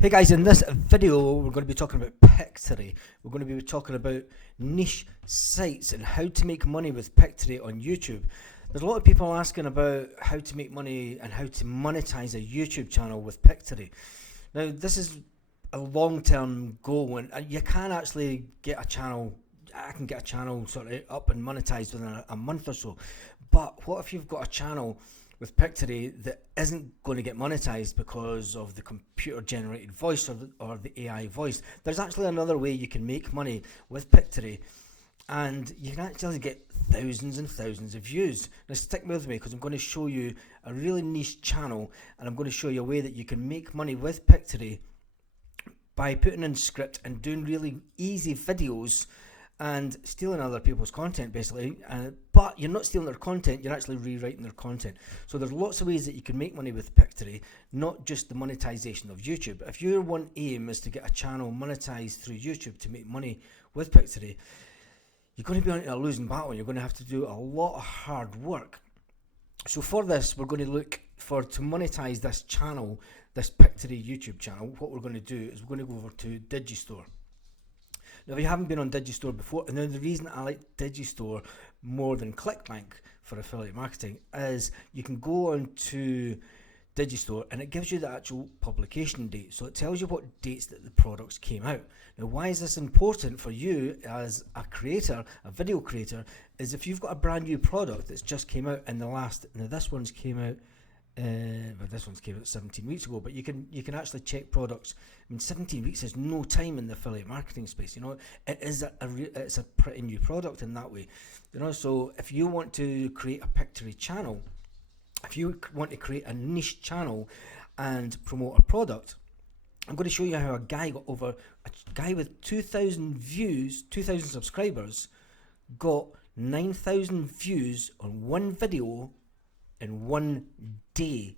Hey guys, in this video we're going to be talking about Pictory. We're going to be talking about niche sites and how to make money with Pictory on YouTube. There's a lot of people asking about how to make money and how to monetize a YouTube channel with Pictory. Now this is a long-term goal, and you can actually get a channel. I can get a channel sort of up and monetized within a month or so. But what if you've got a channel with Pictory that isn't going to get monetized because of the computer generated voice or the AI voice? There's actually another way you can make money with Pictory, and you can actually get thousands and thousands of views. Now stick with me, because I'm going to show you a really niche channel, and I'm going to show you a way that you can make money with Pictory by putting in script and doing really easy videos and stealing other people's content, basically. But you're not stealing their content, you're actually rewriting their content. So there's lots of ways that you can make money with Pictory, not just the monetization of YouTube. If your one aim is to get a channel monetized through YouTube to make money with Pictory, you're going to be on a losing battle. You're going to have to do a lot of hard work. So for this, we're going to look to monetize this channel, this Pictory YouTube channel. What we're going to do is we're going to go over to Digistore. Now, if you haven't been on Digistore before, and the reason I like Digistore more than ClickBank for affiliate marketing is you can go on to Digistore and it gives you the actual publication date. So it tells you what dates that the products came out. Now, why is this important for you as a creator, a video creator, is if you've got a brand new product that's just came out in the last, now this one's came out, this one's came out 17 weeks ago, but you can actually check products. I mean, 17 weeks is no time in the affiliate marketing space. You know, it is it's a pretty new product in that way. You know, so if you want to create a Pictory channel, if you want to create a niche channel and promote a product, I'm going to show you how a guy with 2,000 views, 2,000 subscribers, got 9,000 views on one video in one day,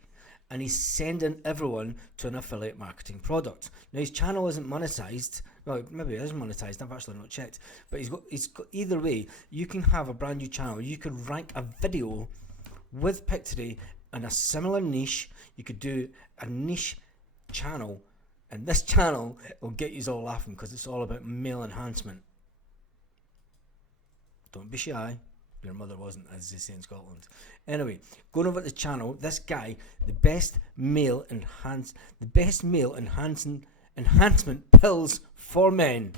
and he's sending everyone to an affiliate marketing product. Now his channel isn't monetized. Well, maybe it is monetized. I've actually not checked, but he's got either way. You can have a brand new channel. You could rank a video with Pictory in a similar niche. You could do a niche channel, and this channel will get you all laughing because it's all about male enhancement. Don't be shy. Your mother wasn't, as they say in Scotland. Anyway, going over to the channel, this guy, the best male enhancement pills for men.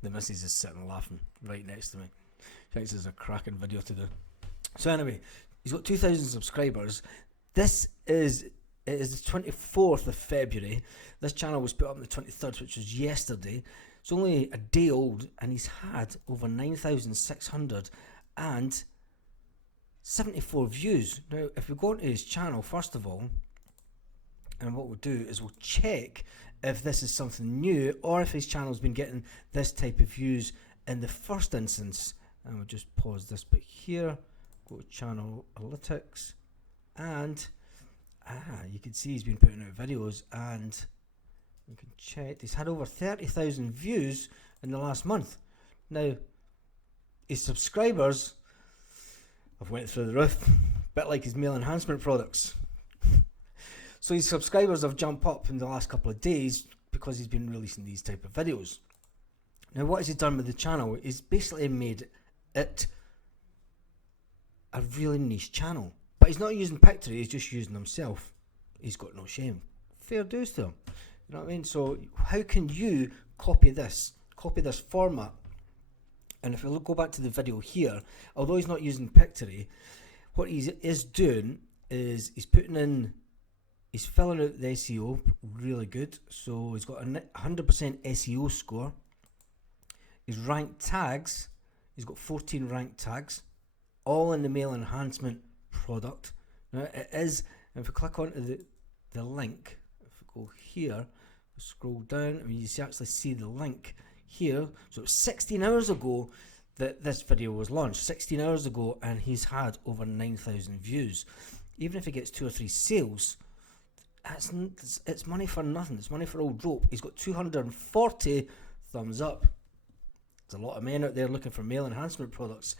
The missus is sitting laughing right next to me. She thinks it's a cracking video to do. So anyway, he's got 2,000 subscribers. It is the 24th of February. This channel was put up on the 23rd, which was yesterday. It's only a day old, and he's had over 9,674 views. Now, if we go into his channel, first of all, and what we'll do is we'll check if this is something new or if his channel's been getting this type of views in the first instance. And we'll just pause this bit here, go to channel analytics, and you can see he's been putting out videos, and you can check he's had over 30,000 views in the last month. Now his subscribers have went through the roof, bit like his male enhancement products. So his subscribers have jumped up in the last couple of days because he's been releasing these type of videos. Now what has he done with the channel? He's basically made it a really niche channel, but he's not using Pictory, he's just using himself. He's got no shame. Fair dues to him. You know what I mean? So how can you copy this format? And if we go back to the video here, although he's not using Pictory, what he is doing is he's filling out the SEO really good. So he's got a 100% SEO score. His ranked tags, he's got 14 ranked tags, all in the male enhancement product. Now it is, if we click onto the link, if we go here, scroll down, I mean, you actually see the link here. So it's 16 hours ago that this video was launched, 16 hours ago, and he's had over 9,000 views. Even if he gets 2 or 3 sales, it's money for nothing. It's money for old rope. He's got 240 thumbs up. There's a lot of men out there looking for male enhancement products.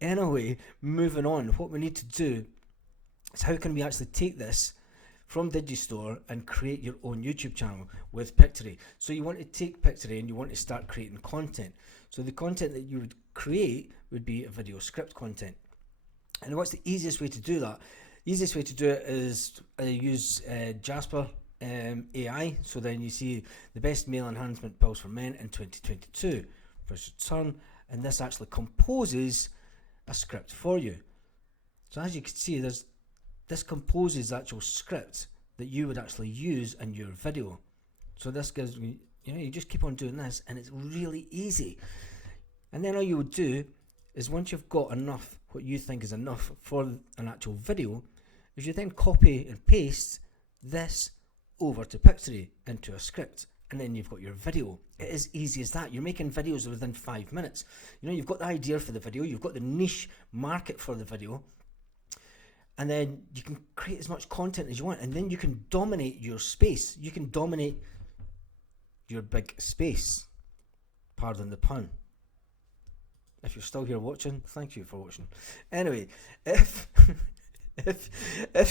Anyway, moving on, what we need to do is how can we actually take this from Digistore and create your own YouTube channel with Pictory. So you want to take Pictory and you want to start creating content. So the content that you would create would be a video script content. And what's the easiest way to do that? The easiest way to do it is use Jasper AI. So then you see the best male enhancement pills for men in 2022. Press return, and this actually composes a script for you. So as you can see, this composes the actual script that you would actually use in your video. So this gives me, you just keep on doing this, and it's really easy. And then all you would do is, once you've got enough, what you think is enough for an actual video, is you then copy and paste this over to Pictory into a script, and then you've got your video. It is easy as that. You're making videos within 5 minutes. You've got the idea for the video, you've got the niche market for the video, and then you can create as much content as you want, and then you can dominate your space. You can dominate your big space. Pardon the pun. If you're still here watching, thank you for watching. Anyway, if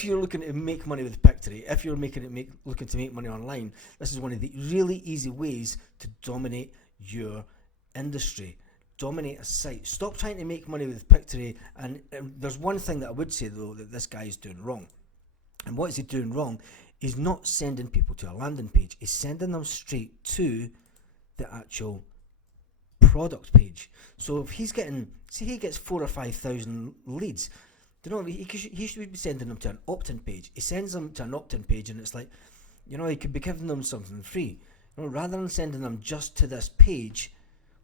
you're looking to make money with Pictory, if you're looking to make money online, this is one of the really easy ways to dominate your industry. Dominate a site. Stop trying to make money with Pictory. And there's one thing that I would say though that this guy is doing wrong. And what is he doing wrong? He's not sending people to a landing page. He's sending them straight to the actual product page. So if he's getting, say he gets 4,000 or 5,000 leads, he should be sending them to an opt-in page. He sends them to an opt-in page, and it's like, he could be giving them something free. Rather than sending them just to this page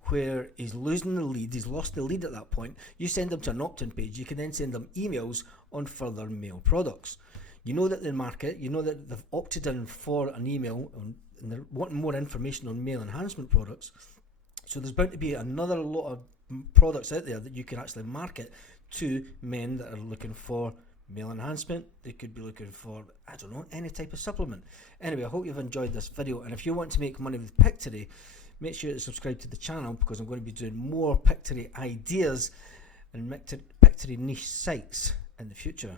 where he's losing the lead, he's lost the lead at that point, you send them to an opt-in page. You can then send them emails on further mail products. You know that the market, that they've opted in for an email, and they're wanting more information on male enhancement products. So there's bound to be another lot of products out there that you can actually market to men that are looking for male enhancement. They could be looking for, any type of supplement. Anyway, I hope you've enjoyed this video, and if you want to make money with Pictory, make sure to subscribe to the channel, because I'm going to be doing more Pictory ideas and Pictory niche sites in the future.